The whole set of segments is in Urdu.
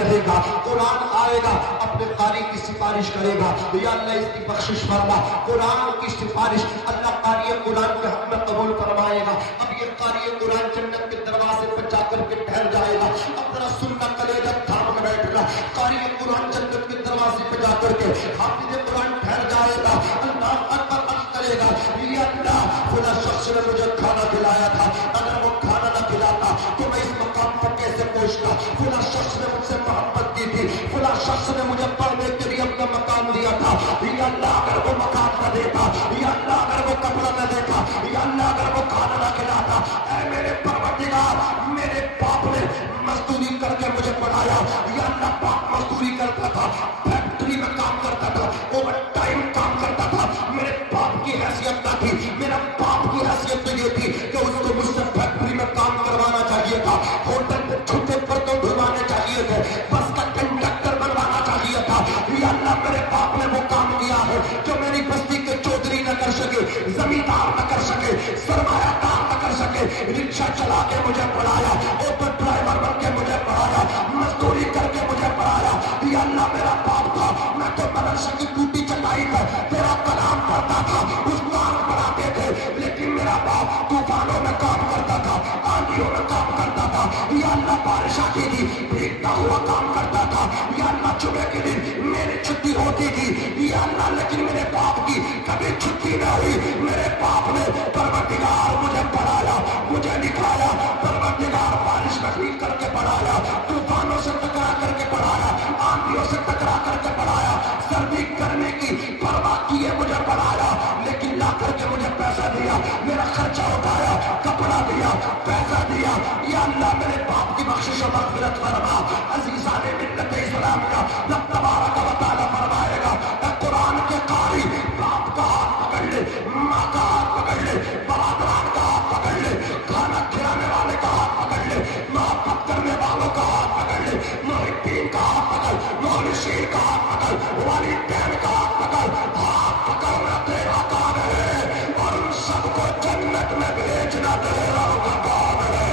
رہے گا، قرآن آئے گا اپنے قاری کی سفارش کرے گا، یا اللہ اس کی بخشش فرما، قرآن کی سفارش اللہ قاری قرآن کے حق میں قبول فرمائے گا۔ اب یہ قاری قرآن جنت کے دروازے پر جا کر کے ٹھہر جائے گا، اپنا سننا کلیجہ تھام کے بیٹھ گا، قاری قرآن جنت کے دروازے پہ جا کر کے حافظ قرآن ٹھہر جائے گا، اللہ اکبر کرے گا، یا اللہ خدا شخص نے مجھے کھانا کھلایا تھا، اگر وہ کھانا نہ کھلاتا تو میں اس مقام پر کیسے پہنچتا، فلاں شخص نے مجھ سے محبت کی تھی، فلاں شخص نے مجھے پڑھنے کے لیے اپنا مقام دیا تھا، یا اللہ اگر وہ مقام نہ دیتا، یا اللہ اگر وہ کپڑا نہ دیتا، یا اللہ اگر وہ کھانا نہ کھلاتا، اے میرے پروردگار میرے باپ نے مزدوری کر کے مجھے پڑھایا، یا اللہ باپ مزدوری کرتا تھا، فیکٹری میں کام کرتا تھا، اوور ٹائم کام کرتا تھا، میرے باپ کی حیثیت نہ تھی، میرا باپ کی حیثیت تو یہ تھی کہ اس کو مجھ سے فیکٹری میں کام کروانا چاہیے تھا، ہوٹل میں چھوٹے برتن دھلوانے چاہیے تھے، بس کا کنڈکٹر بنوانا چاہیے تھا، یا اللہ میرے باپ نے وہ کام کیا ہے جو میری بستی کے چودھری نہ کر سکے، زمیندار نہ کر سکے، سرمایہ دار نہ کر سکے، رکشہ چلا کے مجھے پڑھایا، اوپر ڈرائیور بن کے مجھے پڑھایا، مزدوری کر کے مجھے پڑھایا، یا اللہ میرا باپ تھا، میں تو مدرسے کی ٹوٹی چٹائی پر تیرا کلام پڑھتا تھا، استاد پڑھاتے تھے، لیکن میرا باپ طوفانوں میں کام کرتا تھا، آندھیوں میں کام کرتا تھا، یا اللہ بارش آتی تھی بھیگتا ہوا کام کرتا تھا، یا اللہ جمعے کے دن میری چھٹی ہوتی تھی، یا اللہ لیکن میرے باپ کی کبھی چھٹی نہ ہوئی، میرے باپ نے پروردگار مجھے پڑھایا، مجھے لکھایا، پروردگار بارش میں بھیگ کر کے پڑھایا، طوفانوں سے ٹکرا کر کے پڑھایا، آندھیوں سے ٹکرا کر کے پڑھایا، سردی کرنے کی پرواہ کیے مجھے پڑھایا، لیکن لا کر کے مجھے پیسہ دیا، میرا خرچہ اٹھایا، کپڑا دیا، پیسہ دیا، یا اللہ میرے باپ کی بخشش و مغفرت فرما، عزیزان ملت اسلامیہ رب تبارک و تعالی فرمائے گا، اے قرآن کے قاری باپ کا ہاتھ پکڑ لے، ماں کا ہاتھ پکڑ لے، برادران کا ہاتھ پکڑ لے، کھانا کھلانے والے کا ہاتھ پکڑ لے، محبت کرنے والوں کا ہاتھ پکڑ لے، محبین کا ہاتھ پکڑ، مخلصین کا ہاتھ پکڑ، والدین کا ہاتھ پکڑ، ہاتھ پکڑ میں تیرا کام ہے، اور ان سب کو جنت میں بھیجنا تیرا کام ہے۔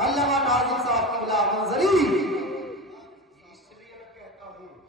علامہ ناظم